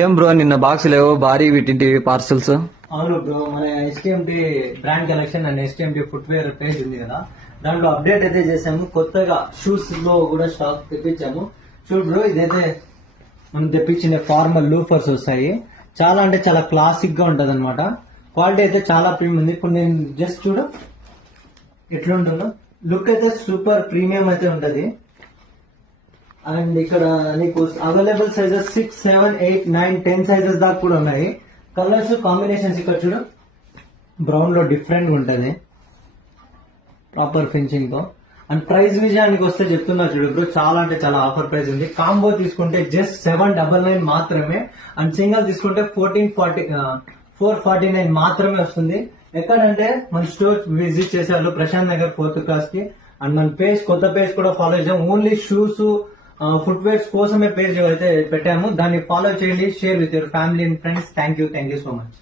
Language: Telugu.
ఏం బ్రో నిన్న బాక్స్ లేవు భారీ వీటింటివి పార్సల్స్? అవును బ్రో, మన STMT brand collection and STMT footwear page ఉంది కదా, దాంట్లో అప్డేట్ అయితే చేసాము. కొత్తగా షూస్ లో కూడా స్టాక్ తెప్పించాము. చూడు బ్రో, ఇదైతే మనం తెప్పించిన ఫార్మల్ లూఫర్స్ వస్తాయి. చాలా అంటే చాలా క్లాసిక్ గా ఉంటది అనమాట. క్వాలిటీ అయితే చాలా ప్రీమియం ఉంది. ఇప్పుడు నేను జస్ట్ చూడు ఎట్లుంటుందో, లుక్ అయితే సూపర్ ప్రీమియం అయితే ఉంటది. అండ్ ఇక్కడ నీకు అవైలబుల్ సైజెస్ 6, 7, 8, 9, 10 సైజెస్ దాకా కూడా ఉన్నాయి. కలర్స్ కాంబినేషన్స్ ఇక్కడ చూడు, బ్రౌన్ లో డిఫరెంట్ గా ఉంటది ప్రాపర్ ఫినిషింగ్ తో. అండ్ ప్రైస్ విషయానికి వస్తే చెప్తున్నా చూడు బ్రో, చాలా అంటే చాలా ఆఫర్ ప్రైస్ ఉంది. కాంబో తీసుకుంటే జస్ట్ 799 మాత్రమే, అండ్ సింగల్ తీసుకుంటే 449 మాత్రమే వస్తుంది. ఎక్కడంటే మన స్టోర్ విజిట్ చేసేవాళ్ళు ప్రశాంత్ నగర్ 4th క్లాస్ కి. అండ్ మన పేజ్, కొత్త పేజ్ కూడా ఫాలో చేసాం. ఓన్లీ షూస్ ఫుట్వేర్స్ కోసమే పేజ్ అయితే పెట్టాము. దాన్ని ఫాలో చేయండి. Share with your family and friends. Thank you so much.